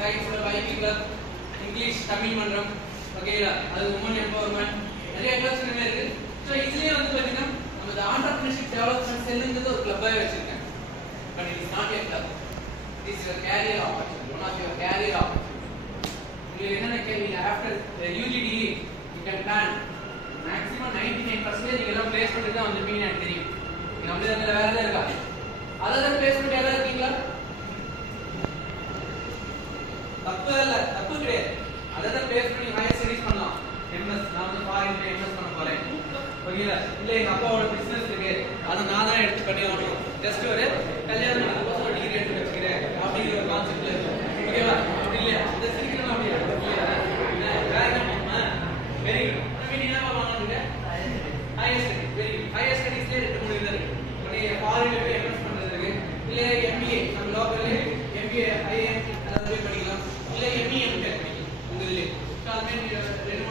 சயின்ஸ்ல பைபி club, English Tamil மன்றம் வகையில அது உமன் எம்பவர்மெண்ட் நிறைய கிளப்ஸ் இருக்கு. ஸோ இதுலயே வந்து பார்த்தீங்கன்னா நம்ம இந்த ஆண்டர்பிரினர்ஷிப் டெவலப்மெண்ட் செல்லுங்கிறது ஒரு கிளப்பாகவே வச்சிருக்கேன். But it is not a club. It is your career opportunity. One of your career opportunity. You என்னென்ன கேள்வி after UGDE you can plan maximum 99% நீங்க எல்லாம் பிளேஸ்மென்ட் தான் வந்திருப்பீங்கன்னு எனக்கு தெரியும். நீங்க அப்படியே அதுல வேற ஏதாவது இருக்கா? அதர் பிளேஸ்மென்ட் ஏதாவது இருக்கீங்களா? தப்பு இல்ல, தப்பு கிடையாது. அதர் பிளேஸ்மென்ட் நீங்க ஹையர் ஸ்டடீஸ் பண்ணலாம். MS நான் வந்து ஃபாரின்ல MS பண்ண போறேன். ஓகேங்களா? இல்ல எங்க அப்பாவோட பிசினஸ் இருக்கு. அதை நான் தான் எடுத்து பண்ணி ஆகணும். ஜஸ்ட் ஒரு கல்யாணம் பண்ணதுக்கு ஒரு டிகிரி எடுத்து வச்சுக்கிறேன் அப்படிங்கிற ஒரு கான்செப்ட்ல இருக்கு. ஓகேவா? அப்படி இல்லையா? இந்த சிரிக்கணும் அப்படியா? வேற என்ன பண்ணுமா? Very good. நீங்க என்ன பண்ணலாம்ங்க? Higher studies. Very good. Higher ஸ்டடீஸ்ல ரெண்டு மூணு இது இருக்கு. ஒண்ணு ஃபாரின்ல போய் MS பண்றது இருக்கு. இல்ல MBA நம்ம லோக்கல்ல MBA IIM அத போய் படிக்கலாம். இல்ல MEM படிக்கலாம். உங்க இதுல. ஸோ அது மாதிரி ரெண்டு